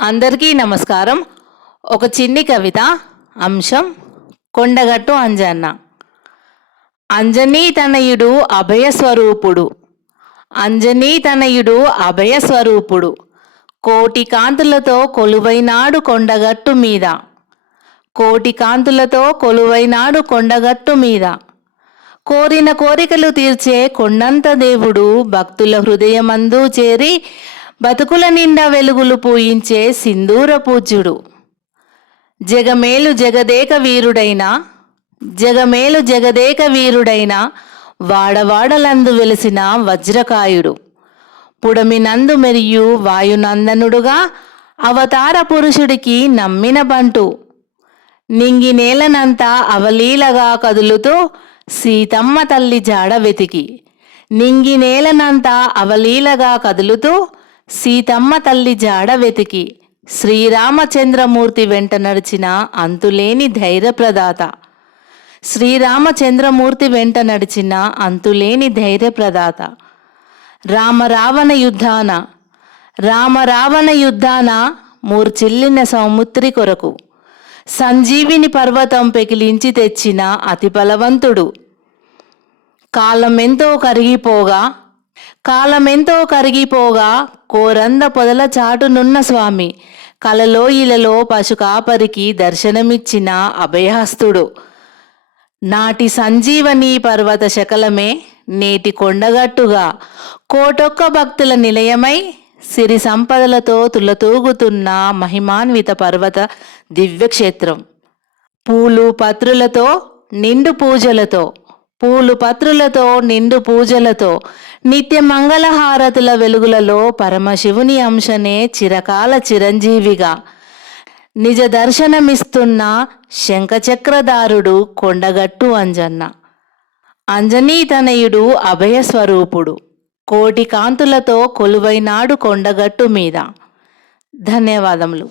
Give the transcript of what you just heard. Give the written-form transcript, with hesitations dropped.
అందరికీ నమస్కారం. ఒక చిన్ని కవిత. అంశం కొండగట్టు అంజన్న. అంజనీ తనయుడు అభయస్వరూపుడు, అంజనీ తనయుడు అభయస్వరూపుడు, కోటి కాంతులతో కొలువైనాడు కొండగట్టు మీద, కోటి కాంతులతో కొలువైనాడు కొండగట్టు మీద. కోరిన కోరికలు తీర్చే కొండంత దేవుడు భక్తుల హృదయమందు చేరి బతుకుల నిండా వెలుగులు పూయించే సింధూర పూజ్యుడు. జగమేలు జగదేక వీరుడైన, జగమేలు జగదేక వీరుడైన వాడవాడలందు వెలిసిన వజ్రకాయుడు, పుడమినందు మెరియు వాయునందనుడుగా అవతార పురుషుడికి నమ్మిన బంటు. నింగి నేలనంతా అవలీలగా కదులుతూ సీతమ్మ తల్లి జాడ వెతికి, నింగి నేలనంతా అవలీలగా కదులుతూ సీతమ్మ తల్లి జాడ వెతికి శ్రీరామచంద్రమూర్తి వెంట నడిచిన అంతులేని ధైర్యప్రదాత, శ్రీరామచంద్రమూర్తి వెంట నడిచిన అంతులేని ధైర్యప్రదాత. రామరావణ యుద్ధాన, రామరావణ యుద్ధాన మూర్చిల్లిన సౌముత్రి కొరకు సంజీవిని పర్వతం పెకిలించి తెచ్చిన అతి బలవంతుడు. కాలమెంతో కరిగిపోగా, కాలమెంతో కరిగిపోగా కోరంద పొదల చాటునున్న స్వామి కలలో ఇలలో పశుకాపరికి దర్శనమిచ్చిన అభయహస్తుడు. నాటి సంజీవని పర్వత శకలమే నేటి కొండగట్టుగా కోటొక్క భక్తుల నిలయమై సిరి సంపదలతో తులతూగుతున్న మహిమాన్విత పర్వత దివ్యక్షేత్రం. పూలు పత్రులతో నిండు పూజలతో, పూలు పత్రులతో నిండు పూజలతో నిత్య మంగళహారతుల వెలుగులలో పరమశివుని అంశనే చిరకాల చిరంజీవిగా నిజ దర్శనమిస్తున్న శంఖచక్రధారుడు కొండగట్టు అంజన్న. అంజనీ తనయుడు అభయస్వరూపుడు, కోటి కాంతులతో కొలువైనాడు కొండగట్టు మీద. ధన్యవాదములు.